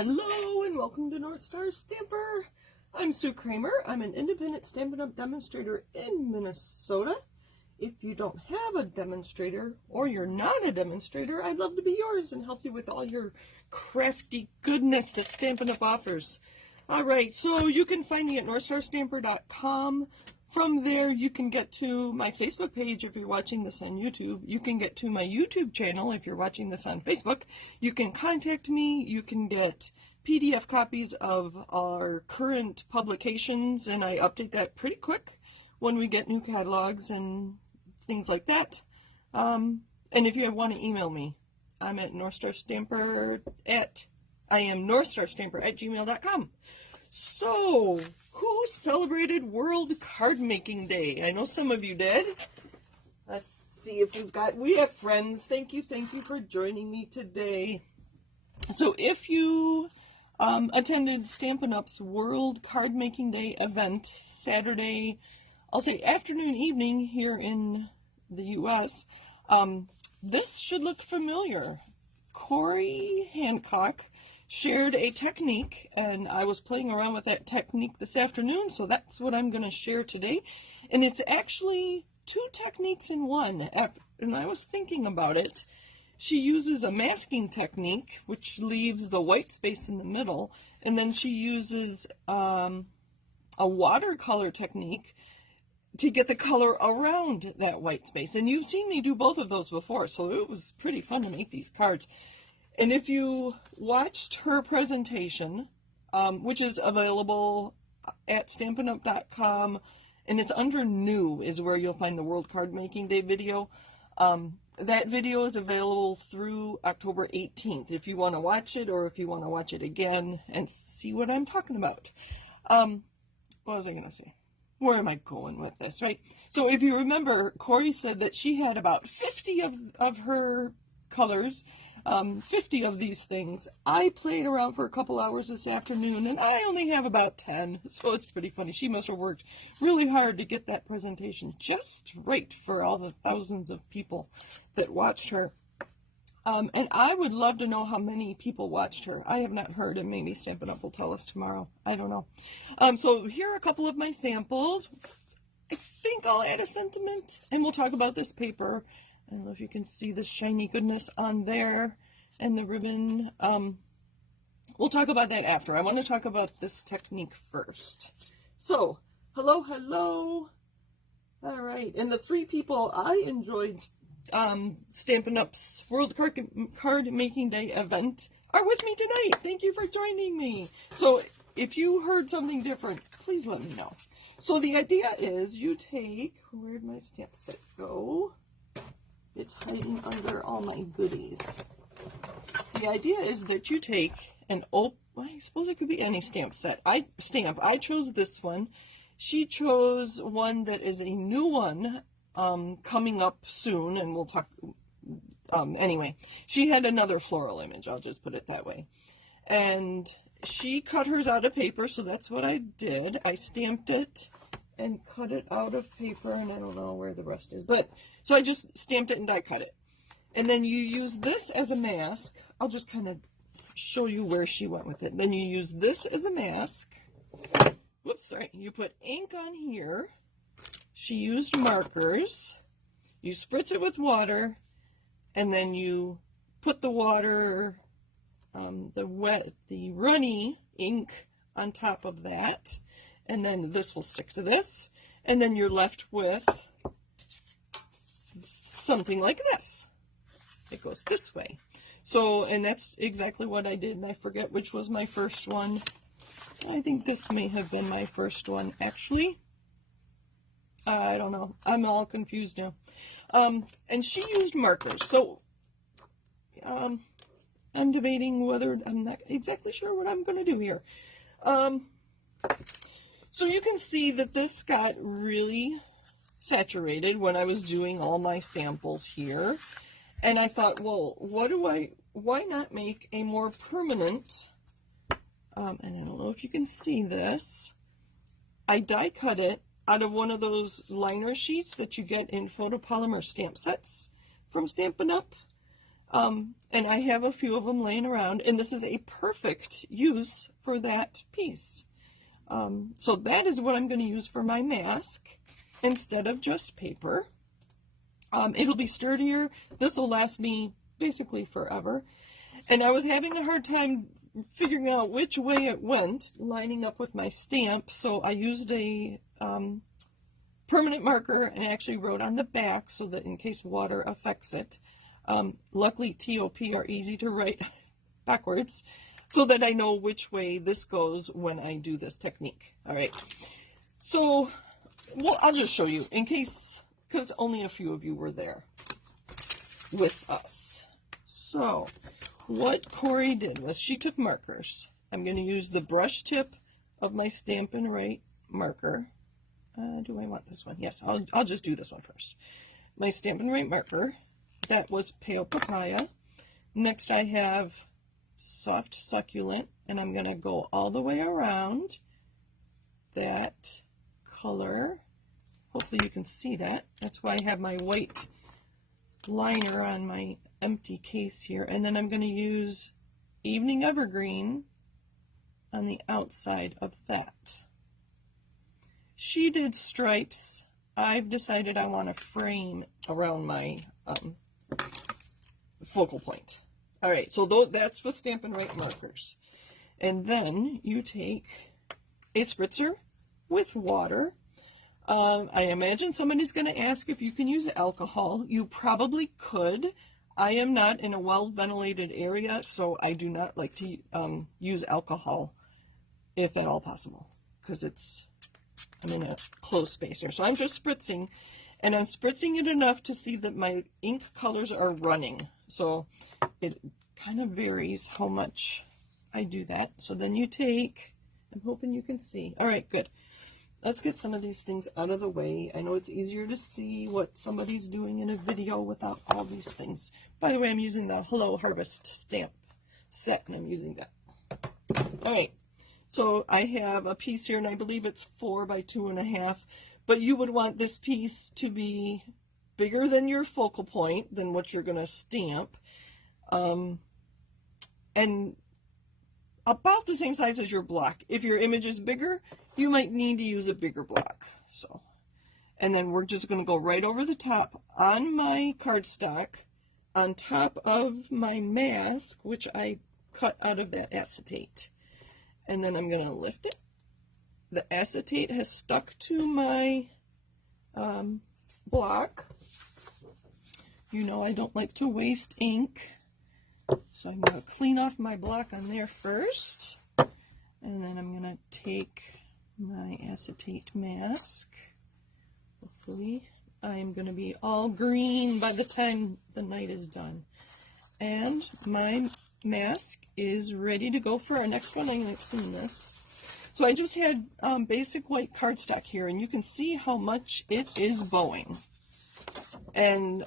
Hello and welcome to North Star Stamper. I'm Sue Kramer. I'm an independent Stampin' Up! Demonstrator in Minnesota. If you don't have a demonstrator or you're not a demonstrator, I'd love to be yours and help you with all your crafty goodness that Stampin' Up! Offers. Alright, so you can find me at northstarstamper.com. From there, you can get to my Facebook page if you're watching this on YouTube. You can get to my YouTube channel if you're watching this on Facebook. You can contact me. You can get PDF copies of our current publications, and I update that pretty quick when we get new catalogs and things like that. And if you want to email me, I'm at northstarstamper@gmail.com. So, who celebrated World Card Making Day? I know some of you did. Let's see if we have friends. Thank you for joining me today. So if you attended Stampin' Up's World Card Making Day event Saturday, I'll say afternoon, evening here in the US, this should look familiar. Cori Hancock shared a technique, and I was playing around with that technique this afternoon, so that's what I'm going to share today. And it's actually two techniques in one, and I was thinking about it. She uses a masking technique, which leaves the white space in the middle, and then she uses a watercolor technique to get the color around that white space. And you've seen me do both of those before, so it was pretty fun to make these cards. And if you watched her presentation, which is available at stampinup.com, and it's under new is where you'll find the World Card Making Day video. That video is available through October 18th if you want to watch it, or if you want to watch it again and see what I'm talking about. What was I going to say? Where am I going with this, right? So if you remember, Cori said that she had about 50 of her colors, 50 of these things. I played around for a couple hours this afternoon, and I only have about 10, so it's pretty funny. She must have worked really hard to get that presentation just right for all the thousands of people that watched her. And I would love to know how many people watched her. I have not heard, and maybe Stampin' Up! Will tell us tomorrow. I don't know. So here are a couple of my samples. I think I'll add a sentiment, and we'll talk about this paper. I don't know if you can see the shiny goodness on there and the ribbon. We'll talk about that after. I want to talk about this technique first. So, hello. All right, and the three people I enjoyed Stampin' Up's World Card Making Day event are with me tonight. Thank you for joining me. So, if you heard something different, please let me know. So, the idea is you take, where'd my stamp set go? It's hiding under all my goodies. The idea is that you take an I suppose it could be any stamp set. I chose this one. She chose one that is a new one coming up soon, and we'll talk. Anyway, she had another floral image. I'll just put it that way. And she cut hers out of paper, so that's what I did. I stamped it and cut it out of paper, and I don't know where the rest is, but so I just stamped it and die cut it. And then you use this as a mask. I'll just kind of show you where she went with it. Then you use this as a mask. Whoops, sorry. You put ink on here. She used markers. You spritz it with water, and then you put the water, the runny ink on top of that. And then this will stick to this. And then you're left with something like this. It goes this way. So, and that's exactly what I did. And I forget which was my first one. I think this may have been my first one, actually. I don't know. I'm all confused now. And she used markers. So, I'm debating whether, I'm not exactly sure what I'm going to do here. So you can see that this got really saturated when I was doing all my samples here. And I thought, well, why not make a more permanent, and I don't know if you can see this, I die cut it out of one of those liner sheets that you get in photopolymer stamp sets from Stampin' Up. And I have a few of them laying around, and this is a perfect use for that piece. So that is what I'm going to use for my mask instead of just paper. It'll be sturdier. This will last me basically forever. And I was having a hard time figuring out which way it went, lining up with my stamp, so I used a permanent marker and I actually wrote on the back so that in case water affects it. Luckily TOP are easy to write backwards so that I know which way this goes when I do this technique. All right, so well, I'll just show you in case, because only a few of you were there with us. So what Cori did was she took markers. I'm going to use the brush tip of my Stampin' Up marker. Do I want this one? Yes, I'll just do this one first. My Stampin' Up marker. That was Pale Papaya. Next I have Soft Succulent, and I'm going to go all the way around that color. Hopefully you can see that. That's why I have my white liner on my empty case here. And then I'm going to use Evening Evergreen on the outside of that. She did stripes. I've decided I want a frame around my focal point. All right, so that's with Stampin' Up markers. And then you take a spritzer with water. I imagine somebody's going to ask if you can use alcohol. You probably could. I am not in a well-ventilated area, so I do not like to use alcohol if at all possible, because I'm in a closed space here. So I'm just spritzing, and I'm spritzing it enough to see that my ink colors are running. So it kind of varies how much I do that. So then you take, I'm hoping you can see. All right, good. Let's get some of these things out of the way. I know it's easier to see what somebody's doing in a video without all these things. By the way, I'm using the Hello Harvest stamp set, and I'm using that. All right, so I have a piece here, and I believe it's 4 by 2.5, but you would want this piece to be bigger than your focal point, than what you're going to stamp, and about the same size as your block. If your image is bigger, you might need to use a bigger block. So, and then we're just going to go right over the top on my cardstock, on top of my mask, which I cut out of that acetate. And then I'm going to lift it. The acetate has stuck to my block. You know I don't like to waste ink. So I'm going to clean off my block on there first. And then I'm going to take my acetate mask. Hopefully I'm going to be all green by the time the night is done. And my mask is ready to go for our next one. I'm going to clean this. So I just had basic white cardstock here, and you can see how much it is bowing. And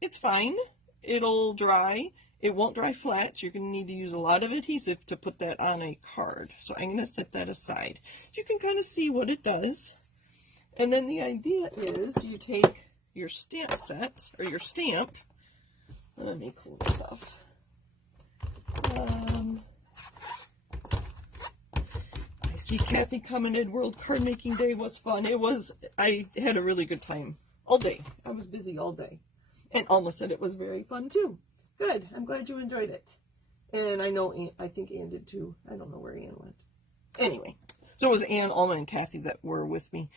it's fine. It'll dry. It won't dry flat, so you're going to need to use a lot of adhesive to put that on a card. So I'm going to set that aside. You can kind of see what it does. And then the idea is you take your stamp set, or your stamp. Let me close this off. I see Kathy commented, World Card Making Day was fun. It was. I had a really good time all day. I was busy all day. And Alma said it was very fun too. Good. I'm glad you enjoyed it. And I know, I think Ann did too. I don't know where Ann went. Anyway, so it was Ann, Alma, and Kathy that were with me.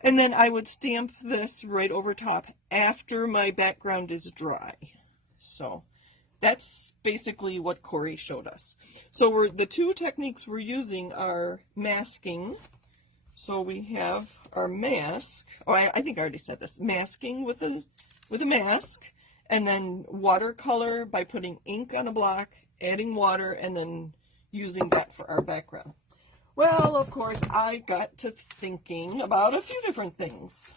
And then I would stamp this right over top after my background is dry. So that's basically what Cori showed us. So the two techniques we're using are masking. So we have our mask. Oh, I think I already said this. Masking with a mask, and then watercolor by putting ink on a block, adding water, and then using that for our background. Well, of course, I got to thinking about a few different things.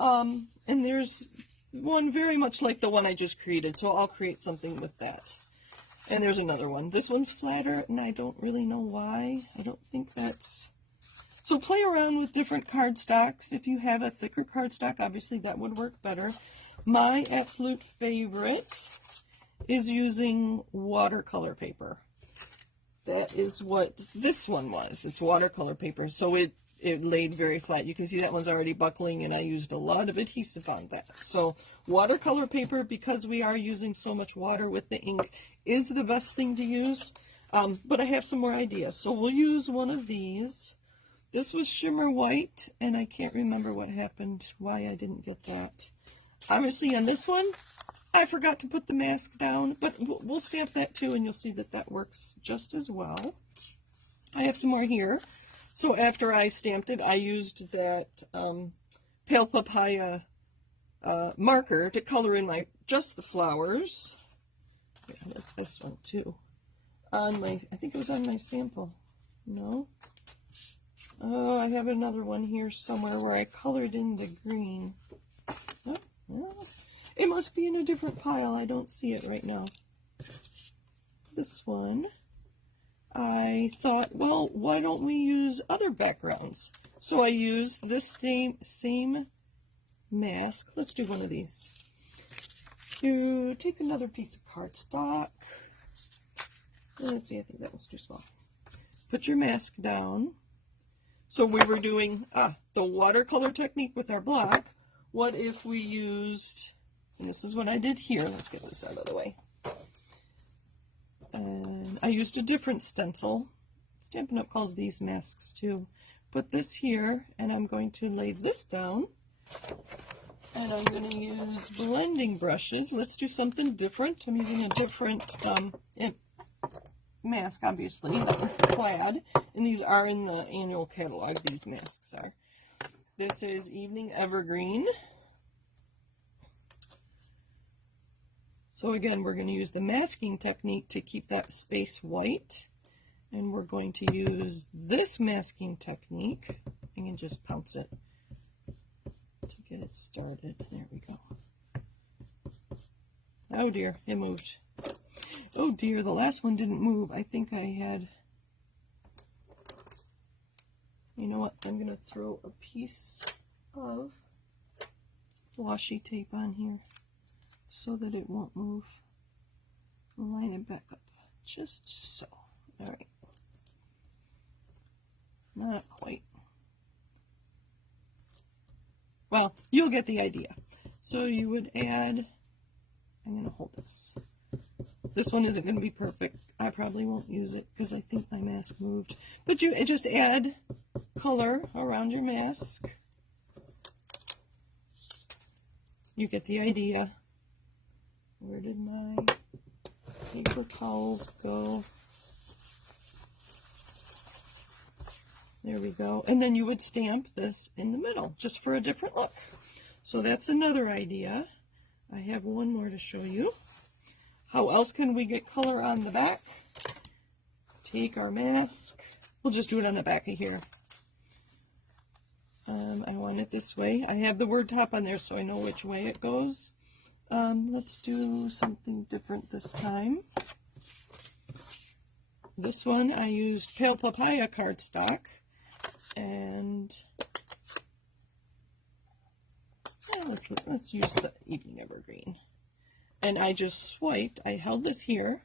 And there's one very much like the one I just created, so I'll create something with that. And there's another one. This one's flatter, and I don't really know why. I don't think that's... So play around with different cardstocks. If you have a thicker cardstock, obviously that would work better. My absolute favorite is using watercolor paper. That is what this one was. It's watercolor paper, so it laid very flat. You can see that one's already buckling, and I used a lot of adhesive on that. So watercolor paper, because we are using so much water with the ink, is the best thing to use. But I have some more ideas. So we'll use one of these. This was shimmer white, and I can't remember what happened, why I didn't get that. Obviously on this one, I forgot to put the mask down, but we'll stamp that too, and you'll see that that works just as well. I have some more here. So after I stamped it, I used that pale papaya marker to color in just the flowers. I like this one too. I think it was on my sample. No? Oh, I have another one here somewhere where I colored in the green. Oh, well, it must be in a different pile. I don't see it right now. This one, I thought, well, why don't we use other backgrounds? So I used this same mask. Let's do one of these. To take another piece of cardstock. Let's see, I think that was too small. Put your mask down. So we were doing the watercolor technique with our block. What if we used, and this is what I did here. Let's get this out of the way. And I used a different stencil. Stampin' Up calls these masks too. Put this here, and I'm going to lay this down. And I'm going to use blending brushes. Let's do something different. I'm using a different mask, obviously. That one's the plaid, and these are in the annual catalog. These masks are. This is Evening Evergreen. So again, we're going to use the masking technique to keep that space white, and we're going to use this masking technique. I can just pounce it to get it started. There we go. Oh dear, it moved. Oh dear, the last one didn't move. I think I had, you know what, I'm going to throw a piece of washi tape on here so that it won't move. Line it back up, just so. All right. Not quite. Well, you'll get the idea. So you would add, I'm going to hold this. This one isn't going to be perfect. I probably won't use it because I think my mask moved. But you just add color around your mask. You get the idea. Where did my paper towels go? There we go. And then you would stamp this in the middle just for a different look. So that's another idea. I have one more to show you. How else can we get color on the back? Take our mask. We'll just do it on the back of here. I want it this way. I have the word top on there so I know which way it goes. Let's do something different this time. This one I used pale papaya cardstock, and yeah, let's use the Evening Evergreen. And I just swiped. I held this here,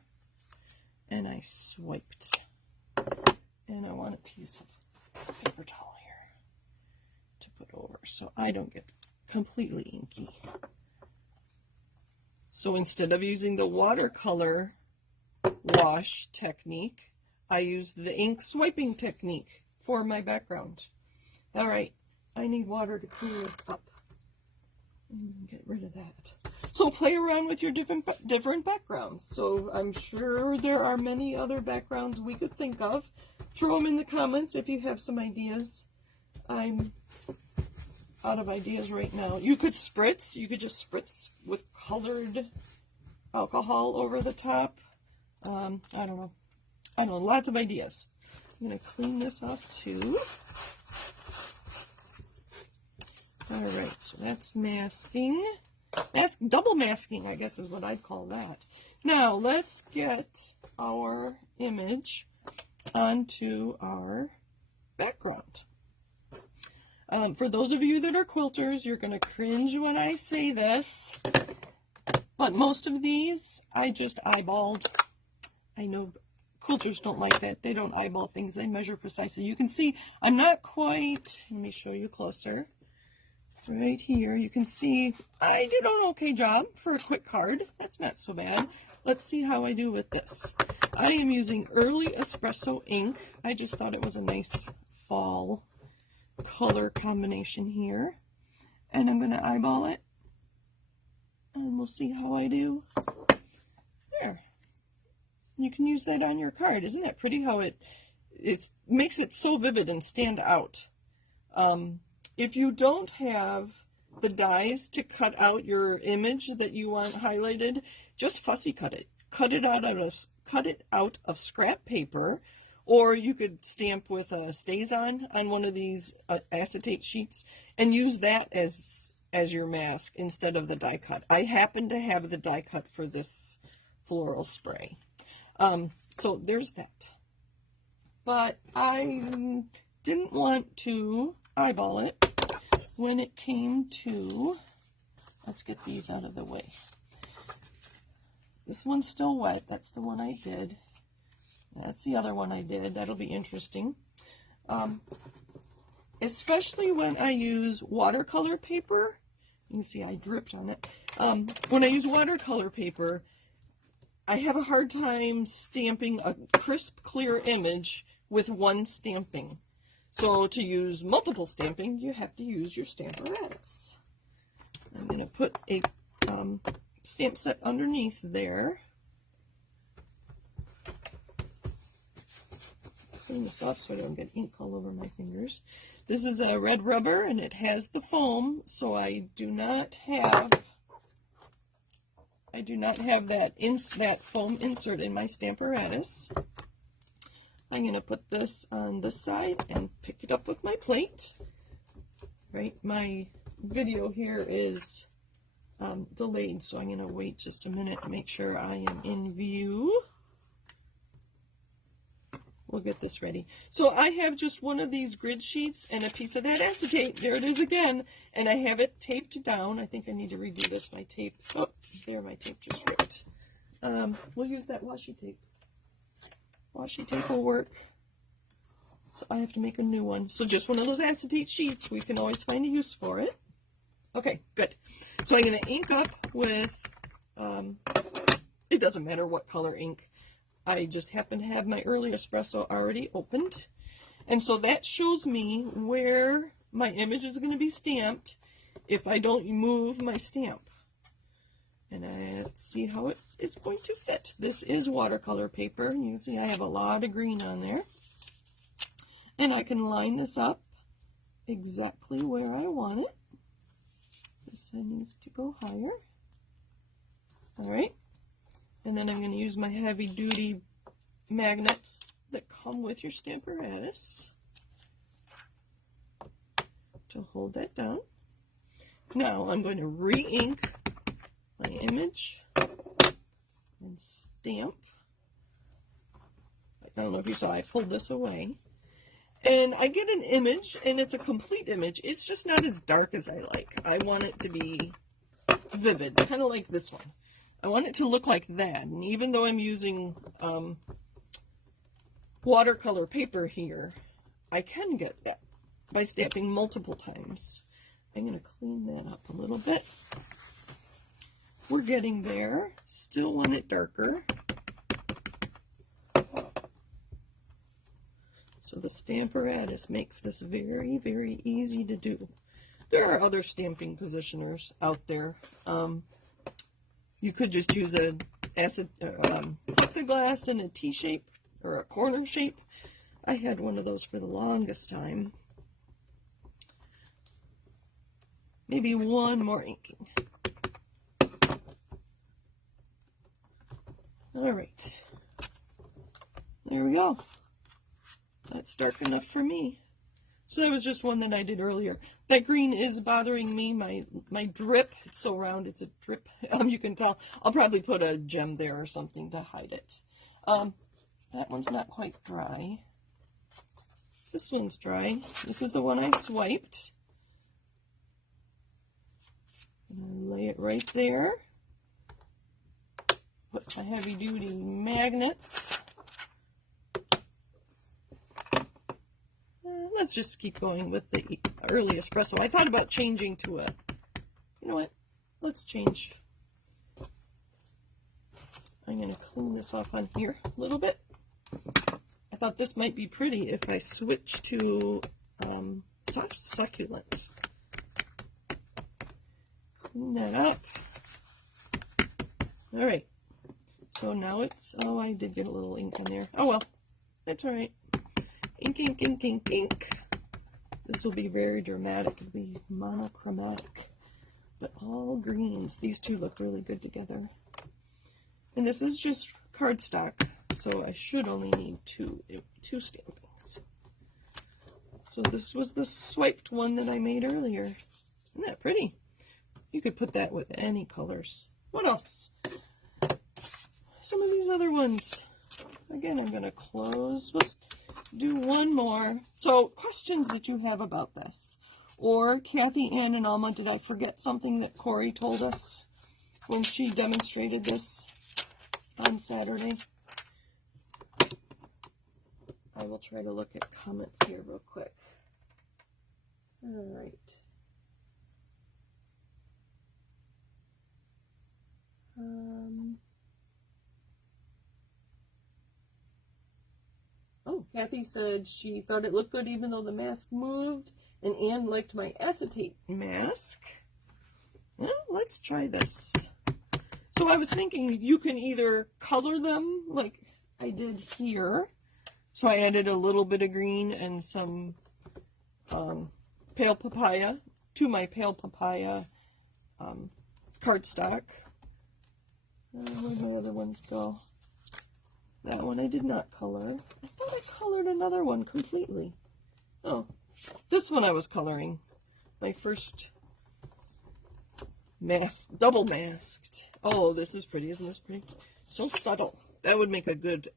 and I swiped. And I want a piece of paper towel here to put over so I don't get completely inky. So instead of using the watercolor wash technique, I used the ink swiping technique for my background. All right, I need water to clean this up. Get rid of that. So play around with your different backgrounds. So I'm sure there are many other backgrounds we could think of. Throw them in the comments if you have some ideas. I'm out of ideas right now. You could spritz. You could just spritz with colored alcohol over the top. I don't know. Lots of ideas. I'm going to clean this up too. All right, so that's masking. Double masking, I guess is what I'd call that. Now, let's get our image onto our background. For those of you that are quilters, you're going to cringe when I say this, but most of these I just eyeballed. I know quilters don't like that. They don't eyeball things. They measure precisely. You can see I'm not quite, let me show you closer. Right here, you can see I did an okay job for a quick card. That's not so bad. Let's see how I do with this. I am using Early Espresso ink. I just thought it was a nice fall color combination here. And I'm going to eyeball it. And we'll see how I do. There. You can use that on your card. Isn't that pretty how it makes it so vivid and stand out? If you don't have the dies to cut out your image that you want highlighted, just fussy cut it. Cut it out of scrap paper, or you could stamp with a StazOn on one of these acetate sheets and use that as your mask instead of the die cut. I happen to have the die cut for this floral spray. So there's that. But I didn't want to eyeball it when it came to, let's get these out of the way. This one's still wet. That's the one I did. That's the other one I did. That'll be interesting. Especially when I use watercolor paper. You can see I dripped on it. When I use watercolor paper, I have a hard time stamping a crisp, clear image with one stamping. So to use multiple stamping, you have to use your Stamparatus. I'm going to put a stamp set underneath there. Clean this off so I don't get ink all over my fingers. This is a red rubber and it has the foam, so I do not have that foam insert in my Stamparatus. I'm going to put this on this side and pick it up with my plate. Right, my video here is delayed, so I'm going to wait just a minute to make sure I am in view. We'll get this ready. So I have just one of these grid sheets and a piece of that acetate. There it is again. And I have it taped down. I think I need to redo this. My tape. Oh, there, my tape just ripped. We'll use that washi tape. Washi tape will work. So I have to make a new one. So just one of those acetate sheets. We can always find a use for it. Okay, good. So I'm going to ink up with, it doesn't matter what color ink. I just happen to have my Early Espresso already opened. And so that shows me where my image is going to be stamped if I don't move my stamp. And let's see how it is going to fit. This is watercolor paper. You can see I have a lot of green on there. And I can line this up exactly where I want it. This side needs to go higher. All right. And then I'm going to use my heavy-duty magnets that come with your Stamparatus to hold that down. Now I'm going to re-ink my image and stamp. I don't know if you saw, I pulled this away. And I get an image, and it's a complete image. It's just not as dark as I like. I want it to be vivid, kind of like this one. I want it to look like that, and even though I'm using watercolor paper here, I can get that by stamping multiple times. I'm going to clean that up a little bit. We're getting there. Still want it darker. So the Stamparatus makes this very, very easy to do. There are other stamping positioners out there. You could just use a plexiglass in a T-shape or a corner shape. I had one of those for the longest time. Maybe one more inking. All right. There we go. That's dark enough for me. So that was just one that I did earlier. That green is bothering me. My drip, it's so round, it's a drip. You can tell. I'll probably put a gem there or something to hide it. That one's not quite dry. This one's dry. This is the one I swiped. Lay it right there. Put my heavy duty magnets. Let's just keep going with the Early Espresso. I thought about changing to a, you know what, let's change. I'm going to clean this off on here a little bit. I thought this might be pretty if I switch to soft succulent. Clean that up. All right. So now it's, oh, I did get a little ink in there. Oh, well, that's all right. Ink, ink, ink, ink, ink. This will be very dramatic. It'll be monochromatic, but all greens. These two look really good together. And this is just cardstock, so I should only need two stampings. So this was the swiped one that I made earlier. Isn't that pretty? You could put that with any colors. What else? Some of these other ones. Again, I'm going to close. Let's do one more. So, questions that you have about this. Or, Kathy, Ann, and Alma, did I forget something that Cori told us when she demonstrated this on Saturday? I will try to look at comments here real quick. All right. Oh, Kathy said she thought it looked good even though the mask moved, and Anne liked my acetate mask. Well, let's try this. So I was thinking you can either color them like I did here. So I added a little bit of green and some pale papaya to my pale papaya cardstock. Where'd my other ones go? That one I did not color. I thought I colored another one completely. Oh, this one I was coloring. My first mask, double masked. Oh, this is pretty. Isn't this pretty? So subtle. That would make a good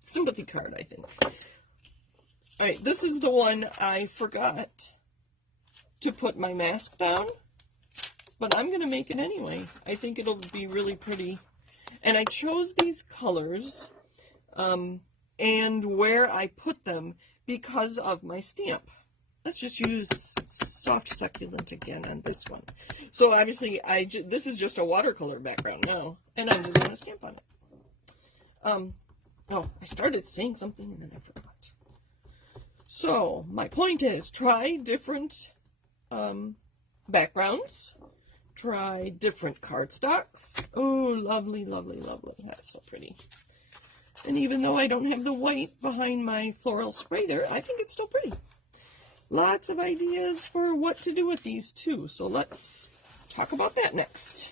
sympathy card, I think. All right, this is the one I forgot to put my mask down, but I'm going to make it anyway. I think it'll be really pretty. And I chose these colors and where I put them because of my stamp. Let's just use soft succulent again on this one. So obviously, this is just a watercolor background now, and I'm just going to stamp on it. Oh, I started saying something and then I forgot. So my point is, try different backgrounds. Try different cardstocks. Oh, lovely, lovely, lovely. That's so pretty. And even though I don't have the white behind my floral spray there, I think it's still pretty. Lots of ideas for what to do with these too. So let's talk about that next.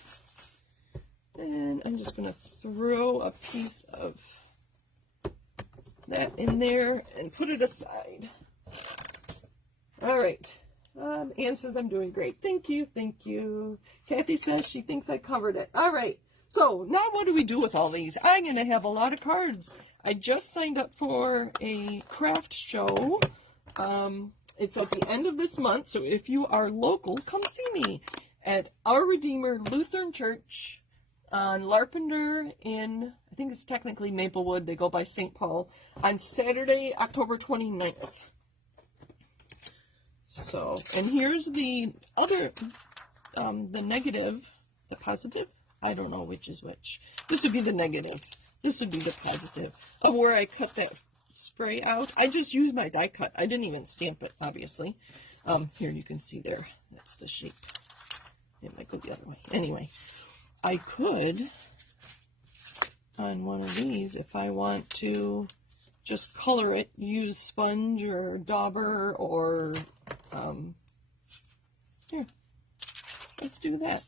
And I'm just going to throw a piece of that in there and put it aside. All right. Anne says I'm doing great. Thank you, thank you. Kathy says she thinks I covered it. All right. So now what do we do with all these? I'm going to have a lot of cards. I just signed up for a craft show. It's at the end of this month, so if you are local, come see me at Our Redeemer Lutheran Church on Larpenter in, I think it's technically Maplewood. They go by St. Paul on Saturday, October 29th. So, and here's the other, the negative, the positive. I don't know which is which. This would be the negative. This would be the positive of where I cut that spray out. I just used my die cut. I didn't even stamp it, obviously. Here you can see there. That's the shape. It might go the other way. Anyway, I could, on one of these, if I want to just color it, use sponge or dauber or, here, let's do that.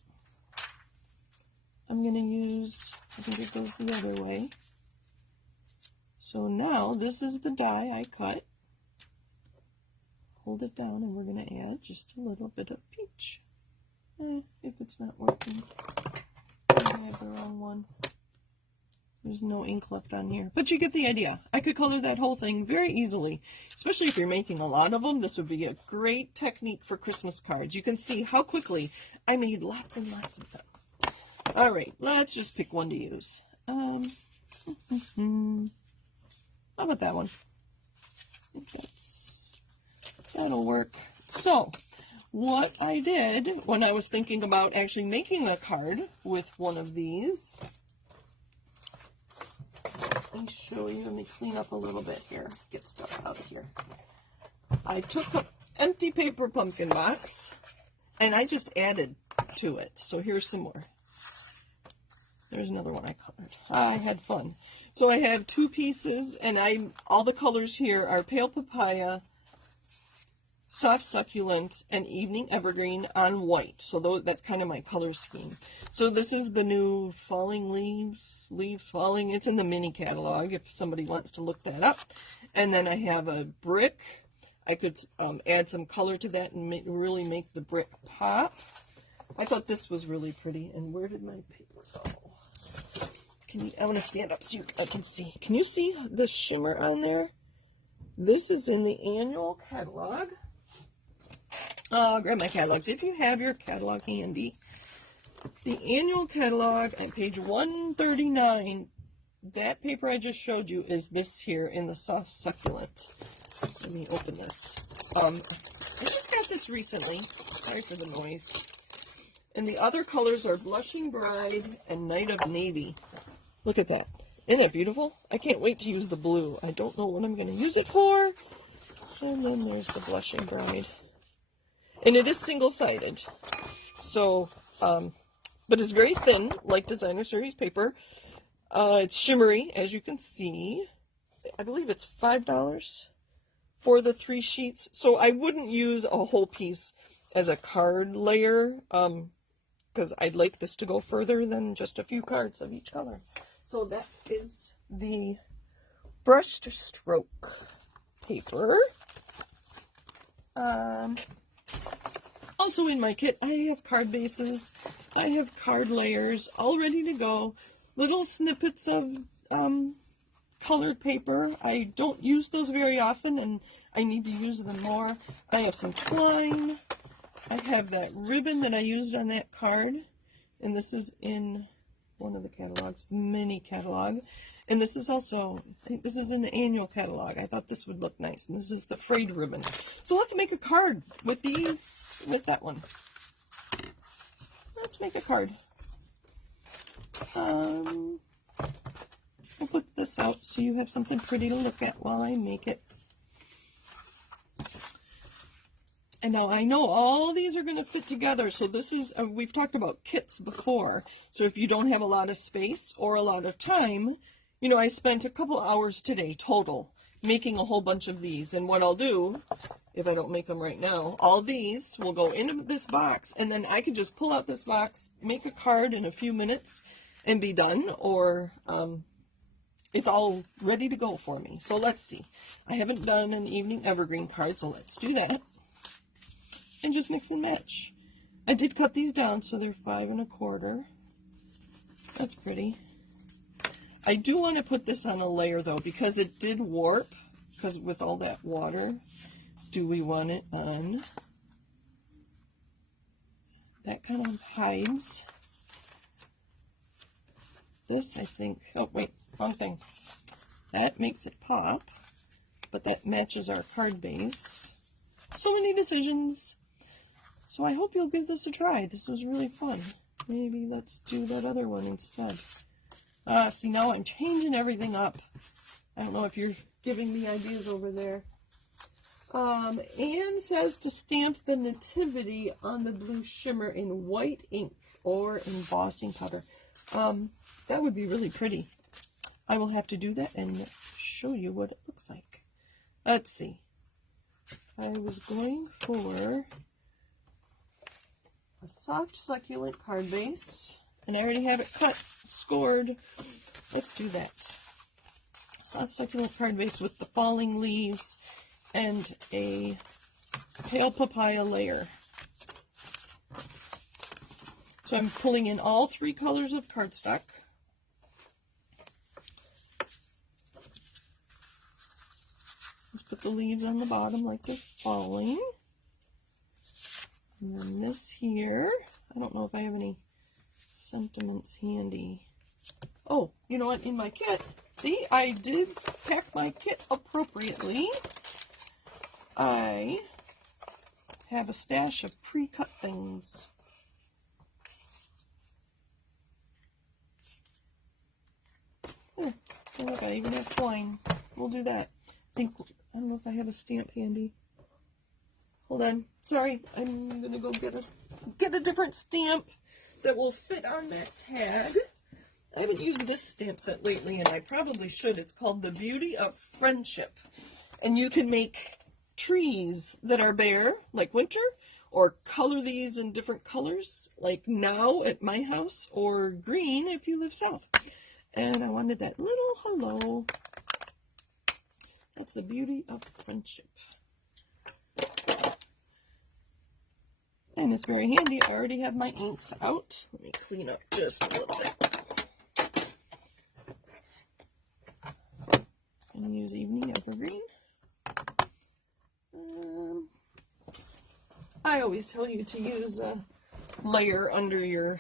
I'm going to use, I think it goes the other way. So now, this is the die I cut. Hold it down, and we're going to add just a little bit of peach. If it's not working, I have the wrong one. There's no ink left on here, but you get the idea. I could color that whole thing very easily, especially if you're making a lot of them. This would be a great technique for Christmas cards. You can see how quickly I made lots and lots of them. All right, let's just pick one to use. How about that one? I think that'll work. So, what I did when I was thinking about actually making a card with one of these, let me show you. Let me clean up a little bit here. Get stuff out of here. I took an empty paper pumpkin box and I just added to it. So here's some more. There's another one I colored. I had fun. So I have two pieces, and all the colors here are Pale Papaya, Soft Succulent, and Evening Evergreen on white. So that's kind of my color scheme. So this is the new Falling Leaves Falling. It's in the mini catalog if somebody wants to look that up. And then I have a brick. I could add some color to that and really make the brick pop. I thought this was really pretty. And where did my paper go? I want to stand up so I can see. Can you see the shimmer on there? This is in the annual catalog. I'll grab my catalogs. If you have your catalog handy, the annual catalog on page 139, that paper I just showed you is this here in the Soft Succulent. Let me open this. I just got this recently. Sorry for the noise. And the other colors are Blushing Bride and Night of Navy. Look at that. Isn't that beautiful? I can't wait to use the blue. I don't know what I'm going to use it for. And then there's the Blushing Bride. And it is single-sided. So, but it's very thin, like designer series paper. It's shimmery, as you can see. I believe it's $5 for the 3 sheets. So I wouldn't use a whole piece as a card layer, because I'd like this to go further than just a few cards of each color. So that is the brushed stroke paper. Also in my kit, I have card bases. I have card layers all ready to go. Little snippets of colored paper. I don't use those very often, and I need to use them more. I have some twine. I have that ribbon that I used on that card, and this is in one of the catalogs, the mini catalog. And this is also, I think this is in the annual catalog. I thought this would look nice, and this is the frayed ribbon. So let's make a card with these, with that one. Let's make a card. I'll put this out so you have something pretty to look at while I make it. And now I know all these are going to fit together. So this is, we've talked about kits before. So if you don't have a lot of space or a lot of time, you know, I spent a couple hours today total making a whole bunch of these. And what I'll do, if I don't make them right now, all these will go into this box. And then I can just pull out this box, make a card in a few minutes and be done. Or it's all ready to go for me. So let's see. I haven't done an Evening Evergreen card, so let's do that. And just mix and match. I did cut these down so they're 5 1/4. That's pretty. I do want to put this on a layer though, because it did warp, because with all that water. Do we want it on? That kind of hides this, I think. Oh wait, wrong thing. That makes it pop, but that matches our card base. So many decisions. So I hope you'll give this a try. This was really fun. Maybe let's do that other one instead. See, now I'm changing everything up. I don't know if you're giving me ideas over there. Anne says to stamp the nativity on the blue shimmer in white ink or embossing powder. That would be really pretty. I will have to do that and show you what it looks like. Let's see. I was going for a soft succulent card base, and I already have it cut, scored. Let's do that. Soft succulent card base with the falling leaves and a pale papaya layer. So I'm pulling in all 3 colors of cardstock. Just put the leaves on the bottom like they're falling. And then this here, I don't know if I have any sentiments handy. Oh, you know what, in my kit, see, I did pack my kit appropriately. I have a stash of pre-cut things. Oh, look, I even have twine. We'll do that. I don't know if I have a stamp handy. Hold on. Sorry, I'm gonna go get a different stamp that will fit on that tag. I haven't used this stamp set lately, and I probably should. It's called The Beauty of Friendship. And you can make trees that are bare, like winter, or color these in different colors, like now at my house, or green if you live south. And I wanted that little hello. That's The Beauty of Friendship. And it's very handy. I already have my inks out. Let me clean up just a little bit. I'm going to use Evening Evergreen. I always tell you to use a layer under your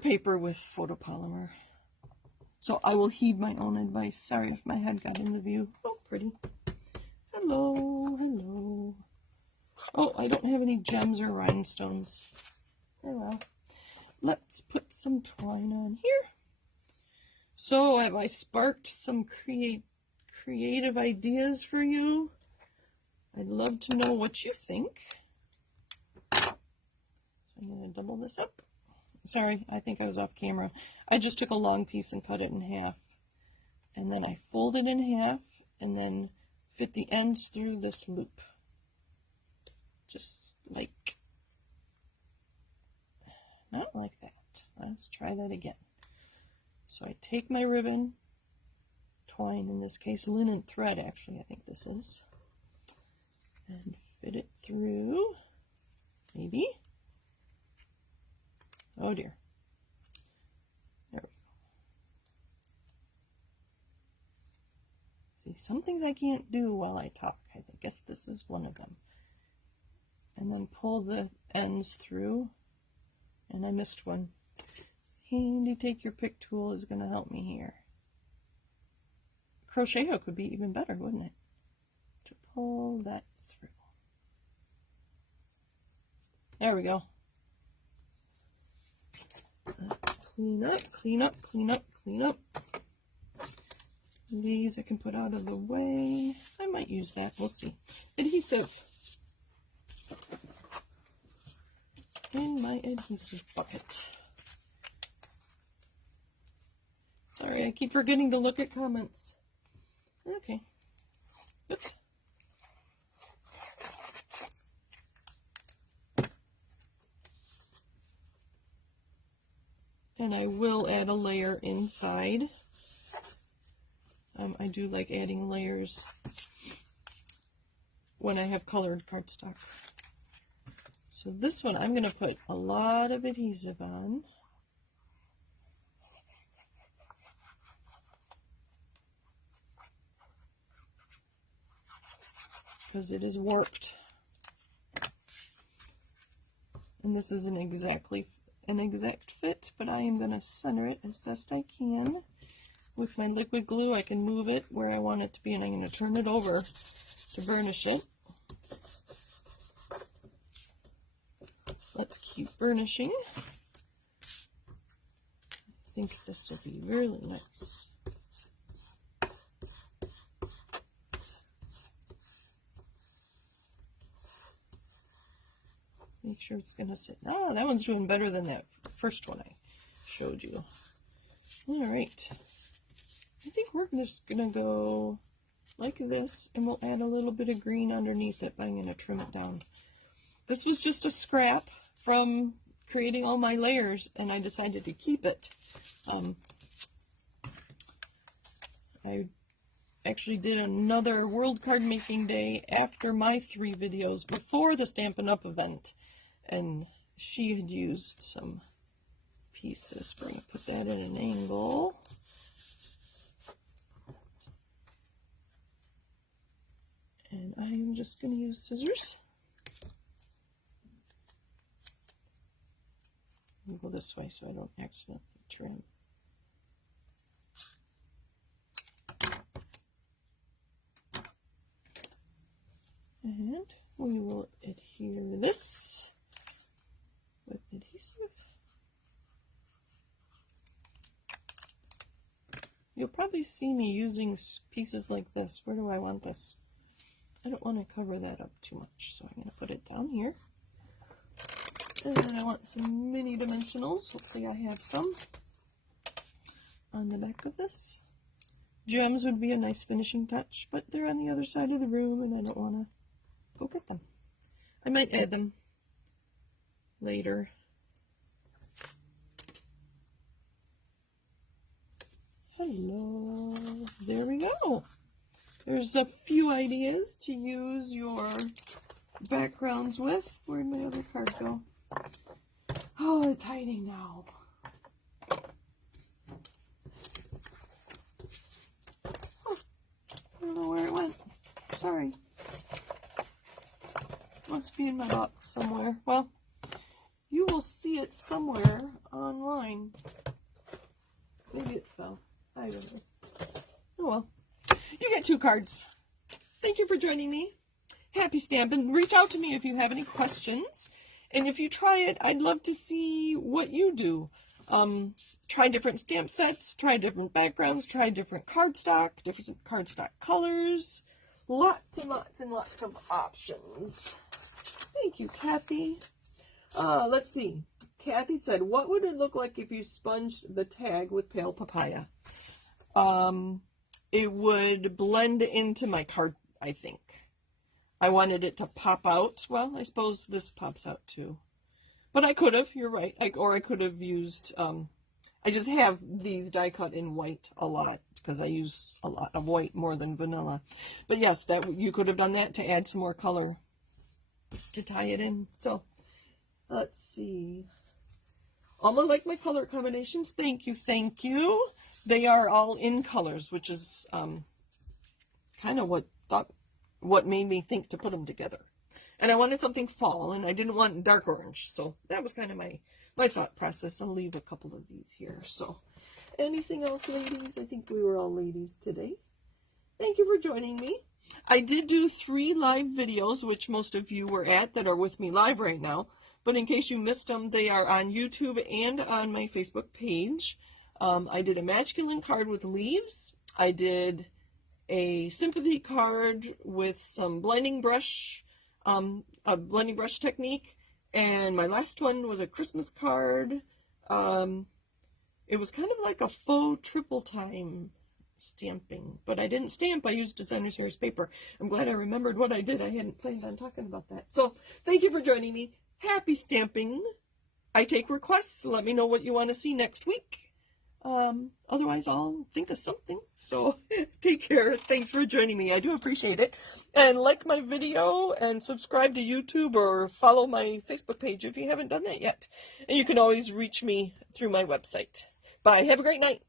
paper with photopolymer. So I will heed my own advice. Sorry if my head got in the view. Oh, pretty. Hello, hello. Oh, I don't have any gems or rhinestones. Oh well. Let's put some twine on here. So have I sparked some creative ideas for you? I'd love to know what you think. I'm going to double this up. Sorry, I think I was off camera. I just took a long piece and cut it in half. And then I fold it in half and then fit the ends through this loop. Just like, not like that. Let's try that again. So I take my ribbon, twine, in this case linen thread actually, I think this is, and fit it through, maybe. Oh dear. There we go. See, some things I can't do while I talk. I guess this is one of them. And then pull the ends through. And I missed one. Handy take your pick tool is going to help me here. Crochet hook would be even better, wouldn't it? To pull that through. There we go. Let's clean up, clean up, clean up, clean up. These I can put out of the way. I might use that. We'll see. Adhesive. In my adhesive bucket. Sorry, I keep forgetting to look at comments. Okay. Oops. And I will add a layer inside. I do like adding layers when I have colored cardstock. So this one I'm going to put a lot of adhesive on. Because it is warped. And this isn't exactly an exact fit, but I am going to center it as best I can. With my liquid glue, I can move it where I want it to be, and I'm going to turn it over to burnish it. Let's keep burnishing. I think this will be really nice. Make sure it's going to sit. Oh, that one's doing better than that first one I showed you. All right. I think we're just going to go like this, and we'll add a little bit of green underneath it, but I'm going to trim it down. This was just a scrap from creating all my layers, and I decided to keep it. I actually did another World Card Making Day after my 3 videos before the Stampin' Up event, and she had used some pieces. We're going to put that at an angle. And I am just going to use scissors. I'll go this way so I don't accidentally trim. And we will adhere this with adhesive. You'll probably see me using pieces like this. Where do I want this? I don't want to cover that up too much, so I'm going to put it down here. And then I want some mini dimensionals. Hopefully I have some on the back of this. Gems would be a nice finishing touch, but they're on the other side of the room and I don't want to poke at them. I might add them later. Hello. There we go. There's a few ideas to use your backgrounds with. Where'd my other card go? Oh, it's hiding now. Oh, I don't know where it went. Sorry. Must be in my box somewhere. Well, you will see it somewhere online. Maybe it fell. I don't know. Oh well. You get 2 cards. Thank you for joining me. Happy stamping. Reach out to me if you have any questions. And if you try it, I'd love to see what you do. Try different stamp sets, try different backgrounds, try different cardstock colors. Lots and lots and lots of options. Thank you, Kathy. Let's see. Kathy said, what would it look like if you sponged the tag with pale papaya? It would blend into my card, I think. I wanted it to pop out. Well, I suppose this pops out too. But I could have, you're right. Or I could have used, I just have these die cut in white a lot because I use a lot of white more than vanilla. But yes, that you could have done that to add some more color to tie it in. So, let's see. Almost like my color combinations. Thank you, thank you. They are all in colors, which is kind of what made me think to put them together. And I wanted something fall, and I didn't want dark orange. So that was kind of my thought process. I'll leave a couple of these here. So anything else, ladies? I think we were all ladies today. Thank you for joining me. I did do 3 live videos, which most of you were at that are with me live right now. But in case you missed them, they are on YouTube and on my Facebook page. I did a masculine card with leaves. I did a sympathy card with some blending brush, a blending brush technique. And my last one was a Christmas card. It was kind of like a faux triple time stamping, but I didn't stamp. I used designer series paper. I'm glad I remembered what I did. I hadn't planned on talking about that. So thank you for joining me. Happy stamping. I take requests. Let me know what you want to see next week. Otherwise, I'll think of something. So take care. Thanks for joining me. I do appreciate it. And like my video and subscribe to YouTube or follow my Facebook page if you haven't done that yet. And you can always reach me through my website. Bye. Have a great night.